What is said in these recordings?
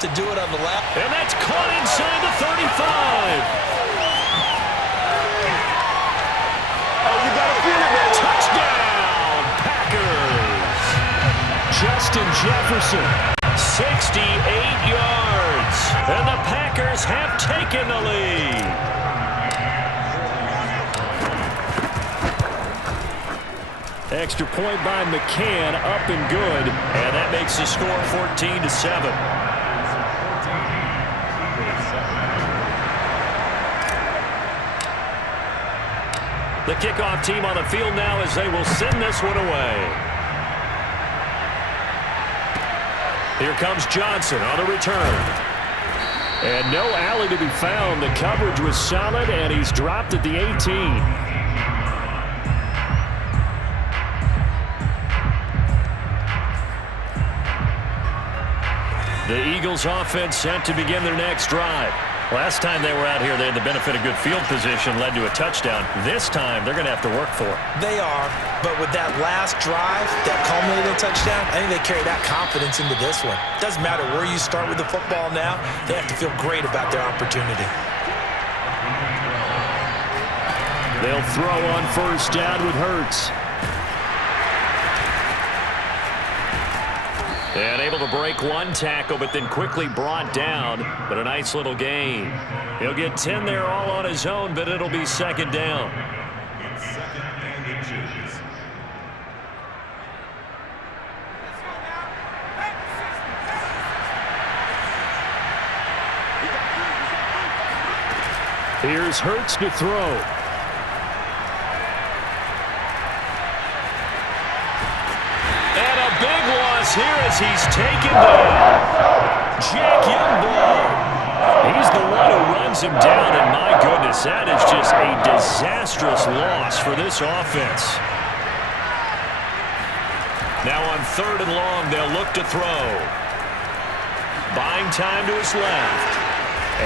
to do it on the left. And that's caught inside the 35. You got to feel it, man. Touchdown, Packers. Justin Jefferson, 68 yards. And the Packers have taken the lead. Extra point by McCann, up and good. And that makes the score 14-7. The kickoff team on the field now as they will send this one away. Here comes Johnson on the return. And no alley to be found. The coverage was solid, and he's dropped at the 18. The Eagles offense set to begin their next drive. Last time they were out here, they had the benefit of good field position, led to a touchdown. This time, they're going to have to work for it. They are, but with that last drive, that culminating touchdown, I think they carry that confidence into this one. Doesn't matter where you start with the football now, they have to feel great about their opportunity. They'll throw on first down with Hurts. And able to break one tackle, but then quickly brought down. But a nice little gain. He'll get 10 there all on his own, but it'll be second down. Here's Hurts to throw. Here as he's taken down. Jack Youngboy. He's the one who runs him down, and my goodness, that is just a disastrous loss for this offense. Now on 3rd and long, they'll look to throw. Buying time to his left.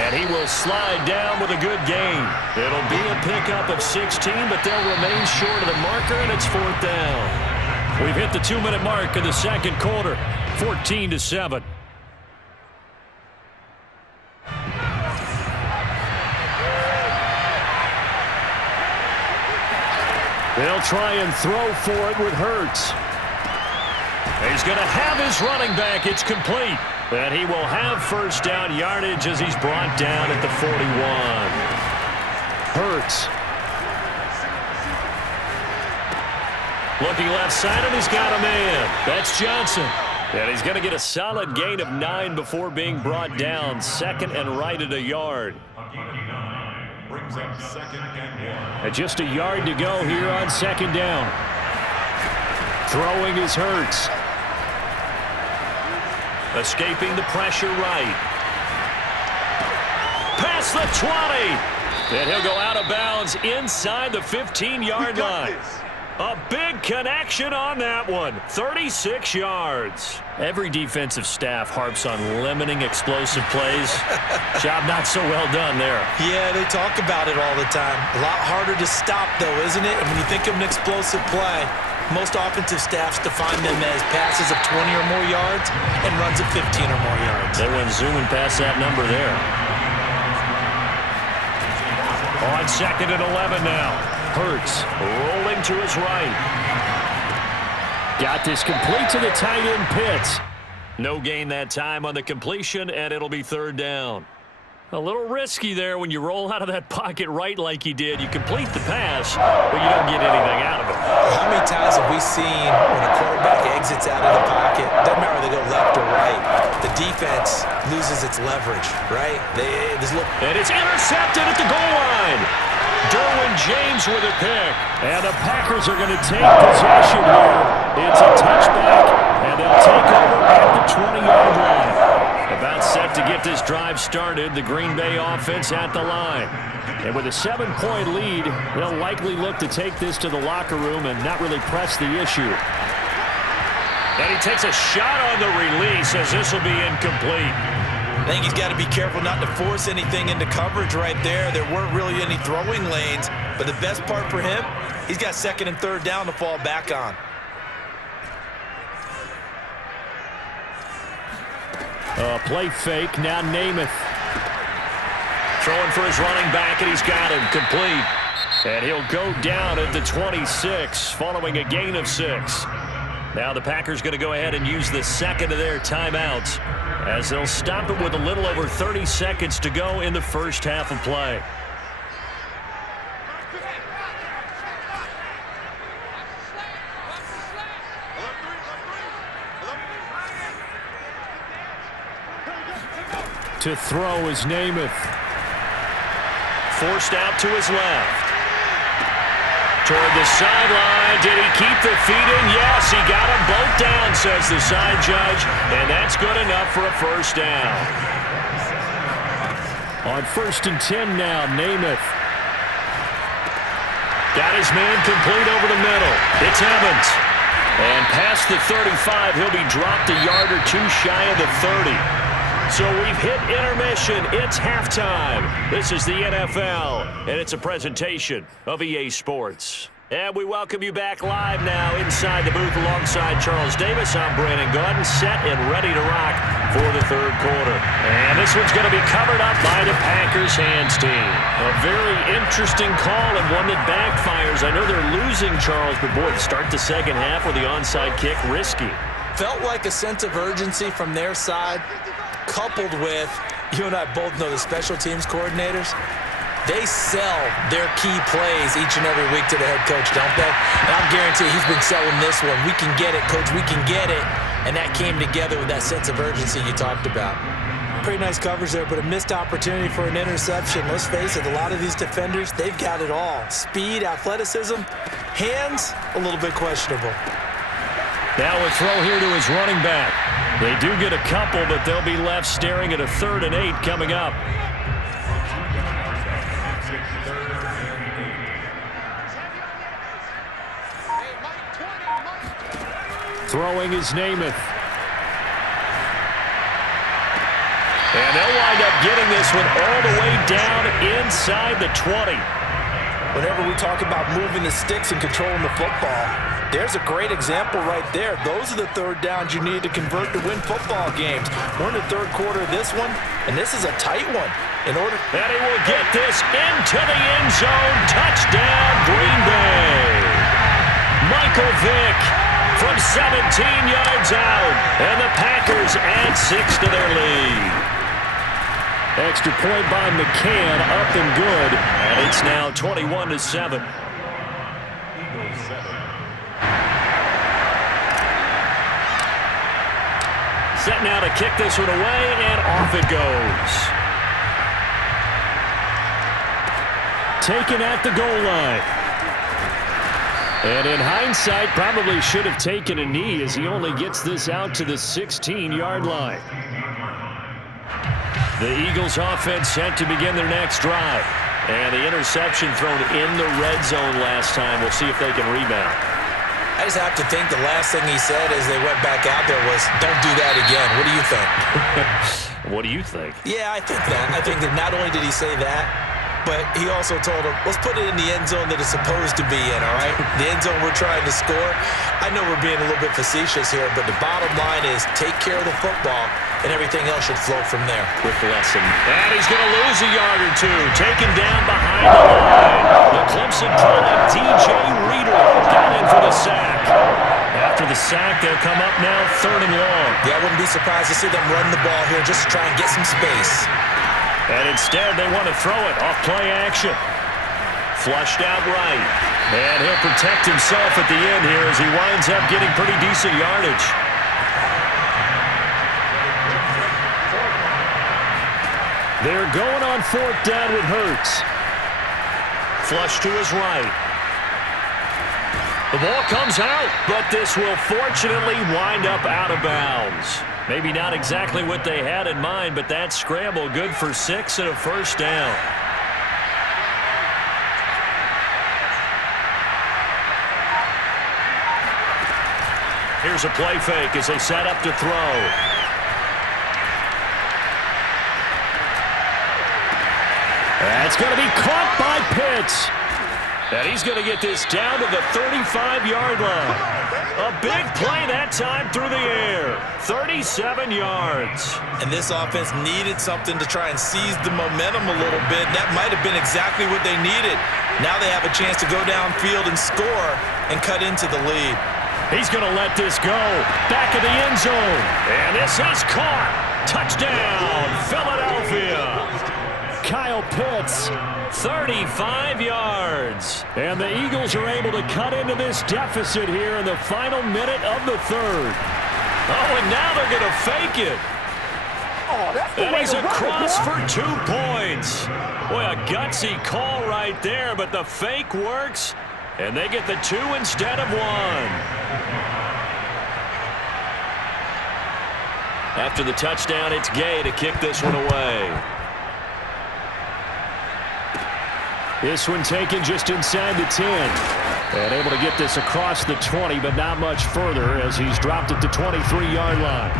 And he will slide down with a good gain. It'll be a pickup of 16, but they'll remain short of the marker, and it's 4th down. We've hit the 2-minute mark in the second quarter, 14-7. They'll try and throw for it with Hurts. He's going to have his running back. It's complete. And he will have first down yardage as he's brought down at the 41. Hurts. Looking left side, and he's got a man. That's Johnson. And he's going to get a solid gain of 9 before being brought down. 2nd and right at a yard. Brings up 2nd and 1. And just a yard to go here on 2nd down. Throwing is Hurts. Escaping the pressure right. Past the 20. And he'll go out of bounds inside the 15-yard line. A big connection on that one. 36 yards. Every defensive staff harps on limiting explosive plays. Job not so well done there. Yeah, they talk about it all the time. A lot harder to stop, though, isn't it? And when you think of an explosive play, most offensive staffs define them as passes of 20 or more yards and runs of 15 or more yards. They went zooming past that number there. On 2nd and 11 now. Hurts rolling to his right. Got this complete to the tight end Pitts. No gain that time on the completion, and it'll be 3rd down. A little risky there when you roll out of that pocket right like he did. You complete the pass, but you don't get anything out of it. How many times have we seen when a quarterback exits out of the pocket, doesn't matter whether they go left or right, the defense loses its leverage, right? And it's intercepted at the goal line. Derwin James with a pick. And the Packers are going to take possession here. It's a touchback, and they'll take over at the 20-yard line. About set to get this drive started, the Green Bay offense at the line. And with a 7-point lead, they'll likely look to take this to the locker room and not really press the issue. And he takes a shot on the release as this will be incomplete. I think he's got to be careful not to force anything into coverage right there. There weren't really any throwing lanes, but the best part for him, he's got 2nd and 3rd down to fall back on. Play fake, now Namath. Throwing for his running back, and he's got him complete. And he'll go down at the 26 following a gain of 6. Now the Packers going to go ahead and use the second of their timeouts as they'll stop it with a little over 30 seconds to go in the first half of play. To throw is Namath. Forced out to his left. Toward the sideline. Did he keep the feet in? Yes, he got them both down, says the side judge. And that's good enough for a first down. On 1st and 10 now, Namath. Got his man complete over the middle. It's Evans. And past the 35, he'll be dropped a yard or two shy of the 30. So we've hit intermission. It's halftime. This is the NFL, and it's a presentation of EA Sports. And we welcome you back live now inside the booth alongside Charles Davis. I'm Brandon Gaudin, set and ready to rock for the third quarter. And this one's going to be covered up by the Packers hands team. A very interesting call and one that backfires. I know they're losing, Charles, but boy, to start the second half with the onside kick, risky. Felt like a sense of urgency from their side, coupled with, you and I both know the special teams coordinators, they sell their key plays each and every week to the head coach, don't they? And I'm guaranteed he's been selling this one. We can get it, coach, we can get it. And that came together with that sense of urgency you talked about. Pretty nice coverage there, but a missed opportunity for an interception. Let's face it, a lot of these defenders, they've got it all. Speed, athleticism, hands, a little bit questionable. Now a throw here to his running back. They do get a couple, but they'll be left staring at a 3rd and 8 coming up. Throwing is Namath. And they'll wind up getting this one all the way down inside the 20. Whenever we talk about moving the sticks and controlling the football, there's a great example right there. Those are the third downs you need to convert to win football games. We're in the third quarter of this one, and this is a tight one. And he will get this into the end zone. Touchdown, Green Bay. Michael Vick from 17 yards out. And the Packers add 6 to their lead. Extra point by McCann, up and good. And it's now 21-7. Set now to kick this one away, and off it goes. Taken at the goal line. And in hindsight, probably should have taken a knee as he only gets this out to the 16-yard line. The Eagles offense set to begin their next drive. And the interception thrown in the red zone last time. We'll see if they can rebound. I just have to think the last thing he said as they went back out there was, don't do that again. What do you think? What do you think? Yeah, I think that. I think that not only did he say that, but he also told him, let's put it in the end zone that it's supposed to be in, all right? The end zone we're trying to score. I know we're being a little bit facetious here, but the bottom line is take care of the football, and everything else should flow from there. Quick lesson. And he's going to lose a yard or two. Taken down behind the line. The Clemson product, DJ Reader, got in for the sack. After the sack, they'll come up now 3rd and long. Yeah, I wouldn't be surprised to see them run the ball here just to try and get some space. And instead, they want to throw it off play action. Flushed out right. And he'll protect himself at the end here as he winds up getting pretty decent yardage. They're going on 4th down with Hurts. Flush to his right. The ball comes out, but this will fortunately wind up out of bounds. Maybe not exactly what they had in mind, but that scramble good for 6 and a first down. Here's a play fake as they set up to throw. That's going to be caught by Pitts. And he's going to get this down to the 35-yard line. A big play that time through the air. 37 yards. And this offense needed something to try and seize the momentum a little bit. That might have been exactly what they needed. Now they have a chance to go downfield and score and cut into the lead. He's going to let this go. Back of the end zone. And this is caught. Touchdown, Philadelphia. Kyle Pitts, 35 yards. And the Eagles are able to cut into this deficit here in the final minute of the third. Oh, and now they're going to fake it. And he's across for 2 points. Boy, a gutsy call right there, but the fake works, and they get the 2 instead of 1. After the touchdown, it's Gay to kick this one away. This one taken just inside the 10. And able to get this across the 20, but not much further as he's dropped at the 23-yard line.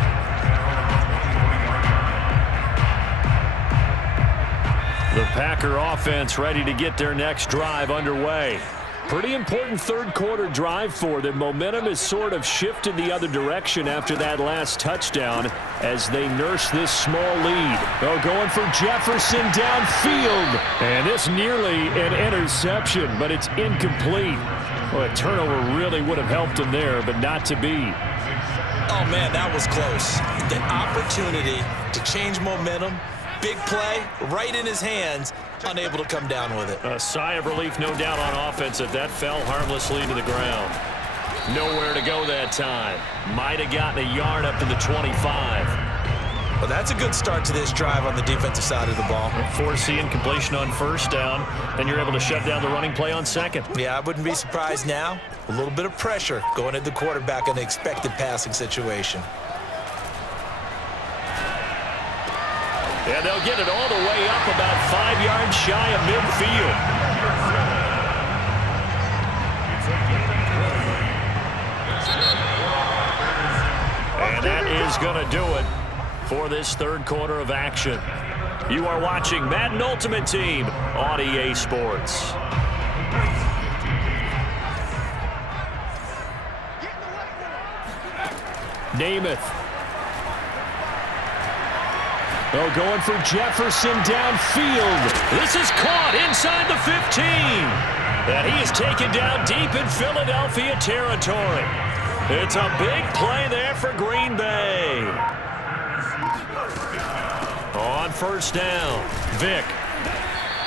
The Packer offense ready to get their next drive underway. Pretty important third-quarter drive for them. Momentum has sort of shifted the other direction after that last touchdown as they nurse this small lead. Oh, going for Jefferson downfield. And this nearly an interception, but it's incomplete. Well, a turnover really would have helped him there, but not to be. Oh, man, that was close. The opportunity to change momentum, big play, right in his hands, unable to come down with it. A sigh of relief, no doubt, on offense if that fell harmlessly to the ground. Nowhere to go that time. Might have gotten a yard up to the 25. Well, that's a good start to this drive on the defensive side of the ball. Foreseeing completion on first down, then you're able to shut down the running play on second. Yeah, I wouldn't be surprised now. A little bit of pressure going at the quarterback in the expected passing situation. And they'll get it all the way up about 5 yards shy of midfield. And that is going to do it for this third quarter of action. You are watching Madden Ultimate Team on EA Sports. Namath. Oh, going for Jefferson downfield. This is caught inside the 15. And he is taken down deep in Philadelphia territory. It's a big play there for Green Bay. On first down, Vick.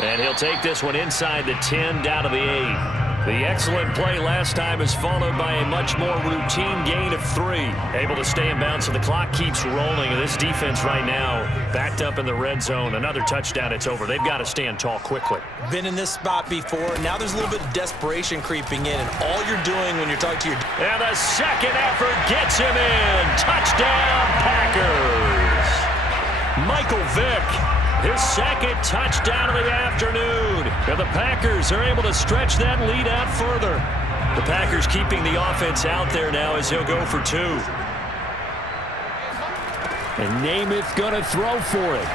And he'll take this one inside the 10 down to the 8. The excellent play last time is followed by a much more routine gain of 3. Able to stay in bounds, so the clock keeps rolling. And this defense right now backed up in the red zone. Another touchdown, it's over. They've got to stand tall quickly. Been in this spot before. Now there's a little bit of desperation creeping in. And all you're doing when you're talking to your... And the second effort gets him in. Touchdown, Packers. Michael Vick. His second touchdown of the afternoon. And the Packers are able to stretch that lead out further. The Packers keeping the offense out there now as he'll go for 2. And Namath going to throw for it.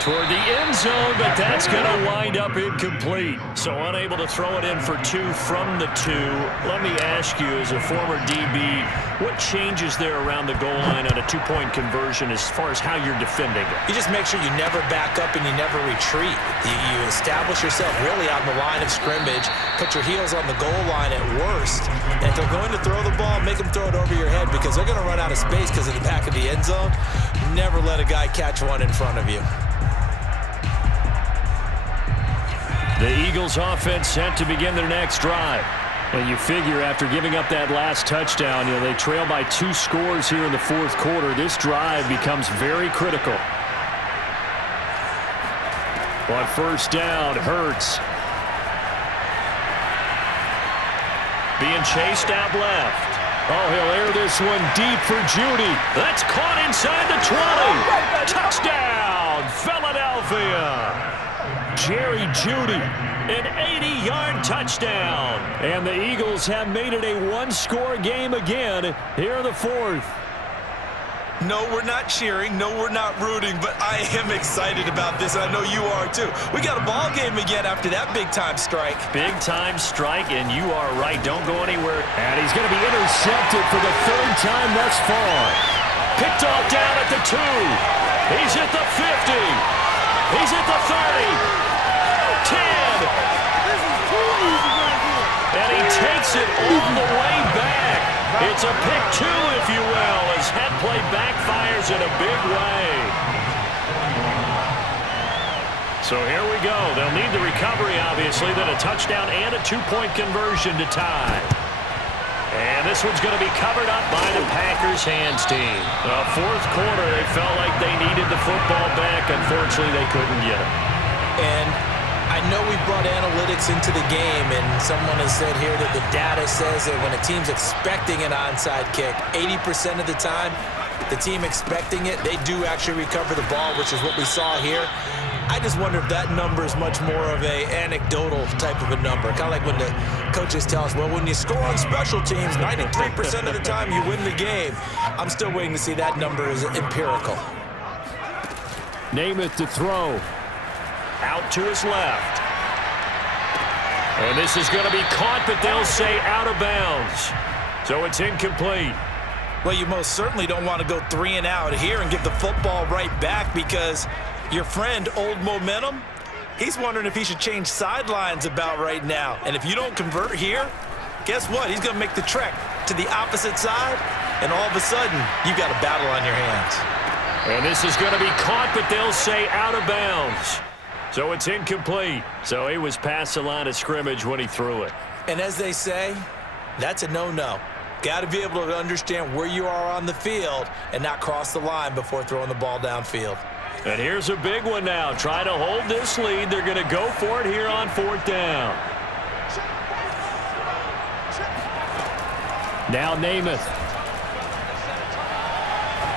Toward the end zone, but that's going to wind up incomplete. So unable to throw it in for 2 from the 2. Let me ask you, as a former DB, what changes there around the goal line on a 2-point conversion as far as how you're defending it? You just make sure you never back up and you never retreat. You establish yourself really on the line of scrimmage, put your heels on the goal line at worst, and if they're going to throw the ball, make them throw it over your head because they're going to run out of space because of the back of the end zone. Never let a guy catch one in front of you. The Eagles offense set to begin their next drive. And you figure after giving up that last touchdown, they trail by 2 scores here in the fourth quarter. This drive becomes very critical. On first down, Hurts. Being chased out left. Oh, he'll air this one deep for Judy. That's caught inside the 20. Touchdown, Philadelphia. Jerry Judy, an 80-yard touchdown. And the Eagles have made it a 1-score game again here in the fourth. No, we're not cheering. No, we're not rooting, but I am excited about this. I know you are too. We got a ball game again after that big-time strike. Big-time strike, and you are right. Don't go anywhere. And he's going to be intercepted for the third time thus far. Picked off down at the 2. He's at the 50. He's at the 30. 10. And he takes it all the way back. It's a pick 2, if you will, as head play backfires in a big way. So here we go. They'll need the recovery, obviously, then a touchdown and a 2-point conversion to tie. And this one's going to be covered up by the Packers hands team. The fourth quarter, they felt like they needed the football back. Unfortunately, they couldn't get it. And I know we brought analytics into the game, and someone has said here that the data says that when a team's expecting an onside kick, 80% of the time, the team expecting it, they do actually recover the ball, which is what we saw here. I just wonder if that number is much more of a anecdotal type of a number. Kind of like when the coaches tell us, well, when you score on special teams, 93% of the time you win the game. I'm still waiting to see that number is empirical. Namath to throw. Out to his left. And this is going to be caught, but they'll say out of bounds. So it's incomplete. Well, you most certainly don't want to go 3 and out here and give the football right back, because your friend, Old Momentum, he's wondering if he should change sidelines about right now. And if you don't convert here, guess what? He's going to make the trek to the opposite side, and all of a sudden, you've got a battle on your hands. And this is going to be caught, but they'll say out of bounds. So it's incomplete. So he was past the line of scrimmage when he threw it. And as they say, that's a no-no. Got to be able to understand where you are on the field and not cross the line before throwing the ball downfield. And here's a big one now. Trying to hold this lead. They're going to go for it here on 4th down. Now Namath.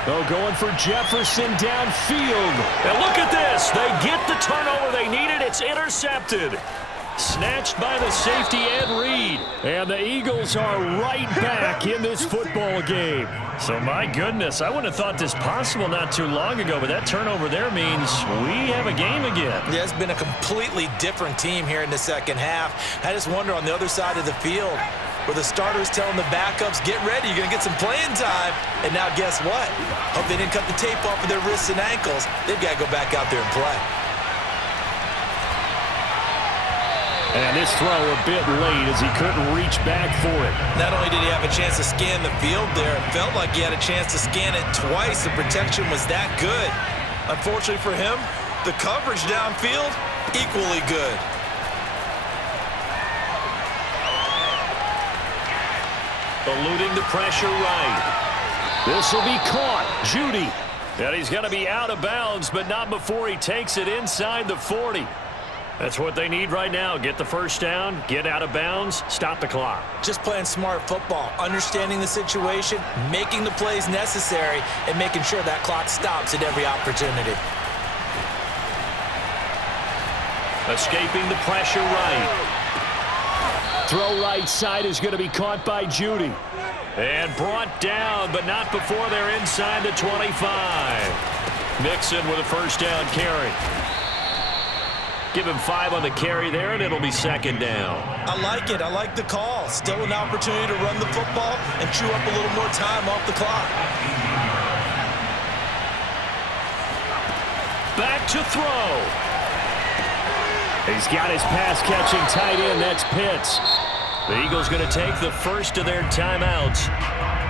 Oh, going for Jefferson downfield. And look at this. They get the turnover they needed. It's intercepted. Snatched by the safety Ed Reed. And the Eagles are right back in this football game. So, my goodness, I wouldn't have thought this possible not too long ago, but that turnover there means we have a game again. Yeah, it's been a completely different team here in the second half. I just wonder on the other side of the field, where the starters telling the backups, get ready, you're going to get some playing time. And now guess what? Hope they didn't cut the tape off of their wrists and ankles. They've got to go back out there and play. And this throw a bit late as he couldn't reach back for it. Not only did he have a chance to scan the field there, it felt like he had a chance to scan it twice. The protection was that good. Unfortunately for him, the coverage downfield, equally good. Eluding the pressure right. This will be caught. Judy. And he's going to be out of bounds, but not before he takes it inside the 40. That's what they need right now. Get the first down, get out of bounds, stop the clock. Just playing smart football, understanding the situation, making the plays necessary, and making sure that clock stops at every opportunity. Escaping the pressure right. Throw right side is going to be caught by Judy. And brought down, but not before they're inside the 25. Mixon with a first down carry. Give him 5 on the carry there, and it'll be second down. I like it. I like the call. Still an opportunity to run the football and chew up a little more time off the clock. Back to throw. He's got his pass-catching tight end. That's Pitts. The Eagles going to take the first of their timeouts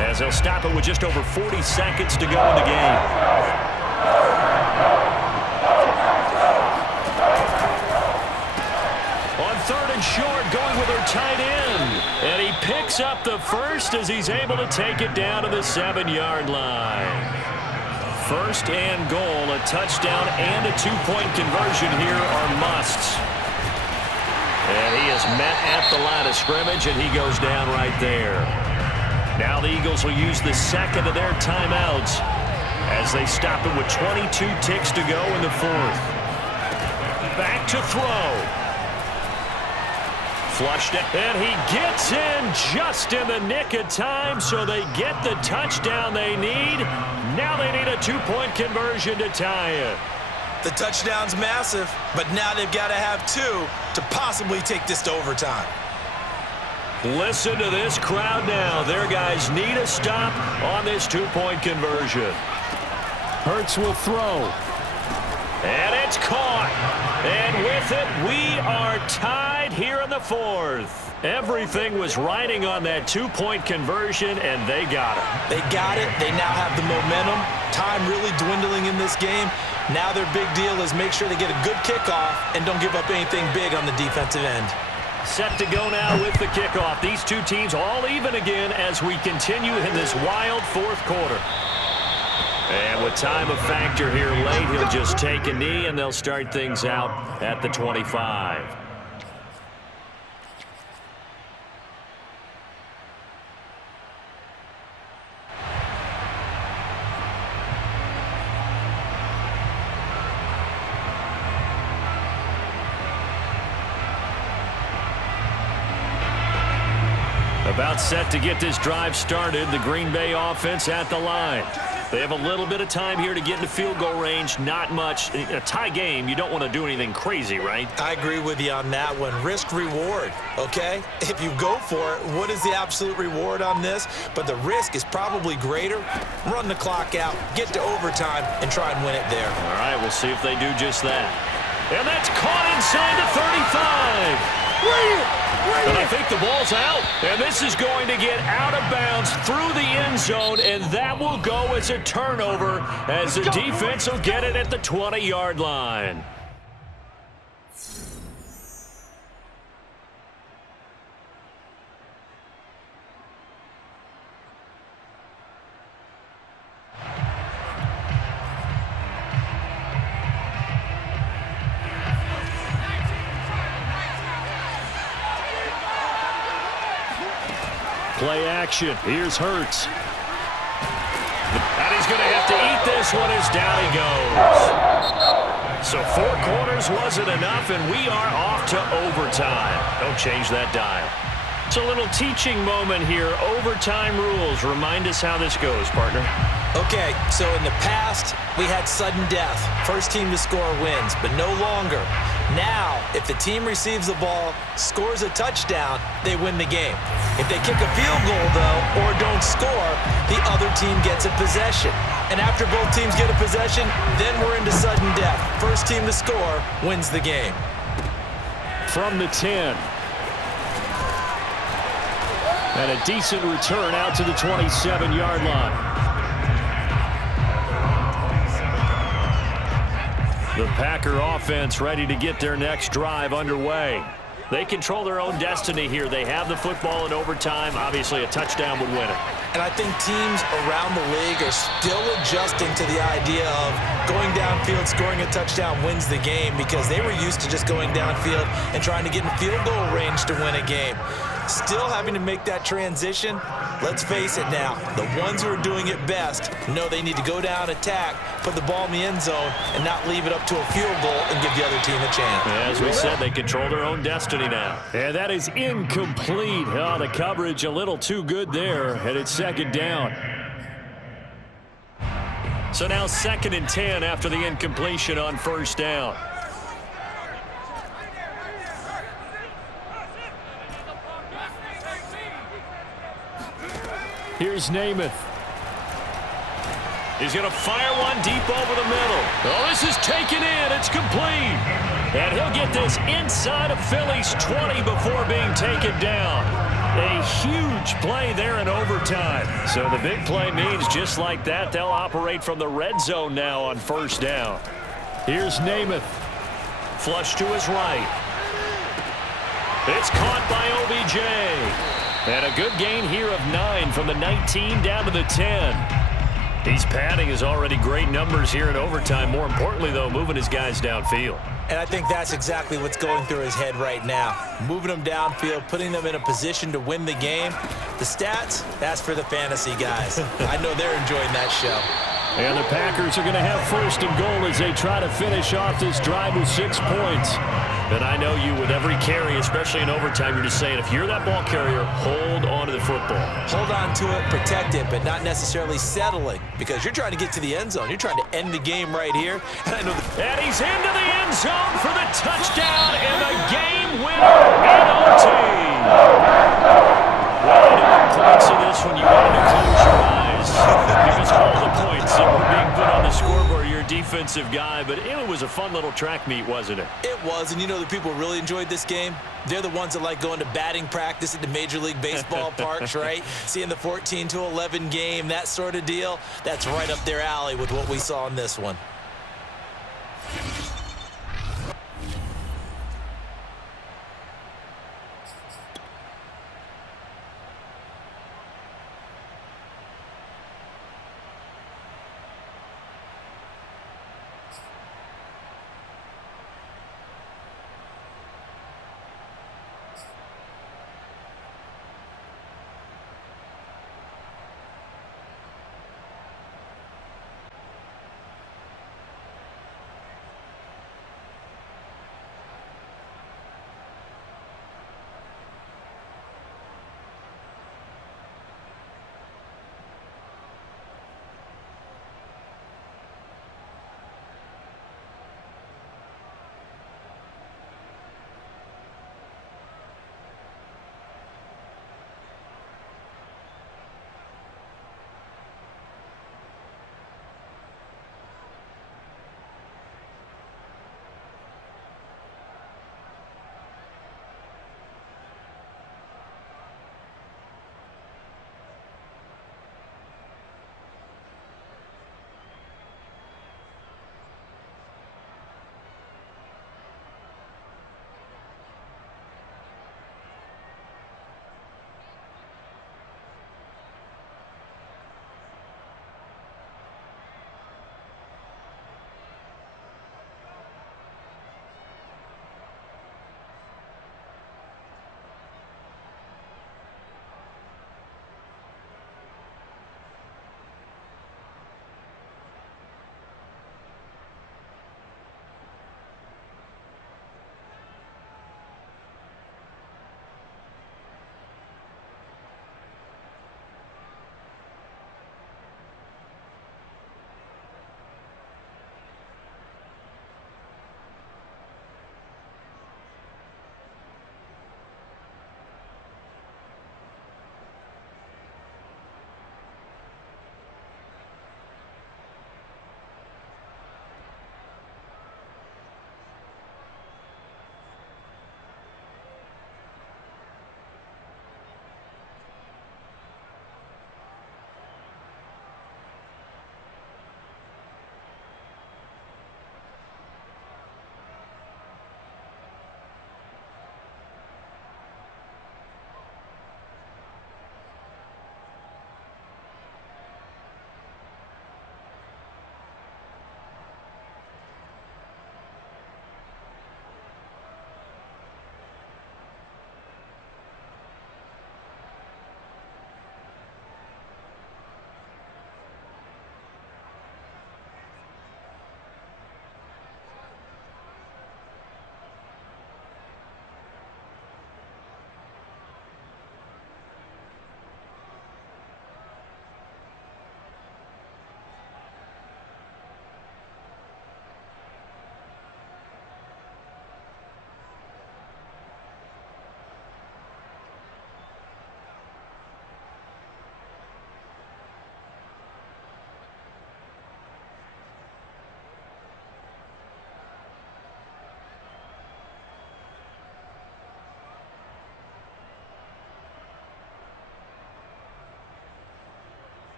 as they'll stop it with just over 40 seconds to go in the game. Third and short, going with their tight end. And he picks up the first as he's able to take it down to the 7-yard line. First and goal, a touchdown and a 2-point conversion here are musts. And he is met at the line of scrimmage, and he goes down right there. Now the Eagles will use the second of their timeouts as they stop it with 22 ticks to go in the 4th. Back to throw. Flushed it, and he gets in just in the nick of time, so they get the touchdown they need. Now they need a 2-point conversion to tie it. The touchdown's massive, but now they've got to have 2 to possibly take this to overtime. Listen to this crowd now. Their guys need a stop on this 2-point conversion. Hurts will throw. And it's caught. And with it, we are tied here in the 4th. Everything was riding on that 2-point conversion, and they got it. They got it. They now have the momentum. Time really dwindling in this game. Now their big deal is make sure they get a good kickoff and don't give up anything big on the defensive end. Set to go now with the kickoff. These two teams all even again as we continue in this wild 4th quarter. And with time a factor here late, he'll just take a knee, and they'll start things out at the 25. About set to get this drive started. The Green Bay offense at the line. They have a little bit of time here to get into field goal range. Not much. In a tie game, you don't want to do anything crazy, right? I agree with you on that one. Risk reward, okay? If you go for it, what is the absolute reward on this? But the risk is probably greater. Run the clock out, get to overtime, and try and win it there. All right, we'll see if they do just that. And that's caught inside the 35. And I think the ball's out. And this is going to get out of bounds through the end zone, and that will go as a turnover as the defense will get it at the 20-yard line. Play action. Here's Hurts. And he's going to have to eat this one as down he goes. So 4 quarters wasn't enough, and we are off to overtime. Don't change that dial. It's a little teaching moment here. Overtime rules. Remind us how this goes, partner. Okay, so in the past, we had sudden death. First team to score wins, but no longer. Now, if the team receives the ball, scores a touchdown, they win the game. If they kick a field goal, though, or don't score, the other team gets a possession. And after both teams get a possession, then we're into sudden death. First team to score wins the game. From the 10. And a decent return out to the 27-yard line. The Packer offense ready to get their next drive underway. They control their own destiny here. They have the football in overtime. Obviously, a touchdown would win it. And I think teams around the league are still adjusting to the idea of going downfield, scoring a touchdown wins the game, because they were used to just going downfield and trying to get in field goal range to win a game. Still having to make that transition. Let's face it now, the ones who are doing it best know they need to go down, attack, put the ball in the end zone, and not leave it up to a field goal and give the other team a chance. As we said, they control their own destiny now. And that is incomplete. Oh, the coverage a little too good there, and it's second down. So now 2nd and 10 after the incompletion on first down. Here's Namath. He's going to fire one deep over the middle. Oh, this is taken in. It's complete. And he'll get this inside of Philly's 20 before being taken down. A huge play there in overtime. So the big play means just like that, they'll operate from the red zone now on first down. Here's Namath. Flush to his right. It's caught by OBJ. And a good gain here of 9 from the 19 down to the 10. He's padding his already great numbers here in overtime. More importantly, though, moving his guys downfield. And I think that's exactly what's going through his head right now. Moving them downfield, putting them in a position to win the game. The stats, that's for the fantasy guys. I know they're enjoying that show. And the Packers are going to have 1st and goal as they try to finish off this drive with 6 points. And I know you, with every carry, especially in overtime, you're just saying, if you're that ball carrier, hold on to the football. Hold on to it, protect it, but not necessarily settling, because you're trying to get to the end zone. You're trying to end the game right here. And I know and he's into the end zone for the touchdown and the game winner in OT. Well, I know points of this when you wanted to close your eyes because of all the points that were being put on the scoreboard. You're a defensive guy, but it was a fun little track meet, wasn't it? it was, and you know the people who really enjoyed this game? They're the ones that like going to batting practice at the Major League Baseball parks, right? Seeing the 14-11 game, that sort of deal. That's right up their alley with what we saw in this one.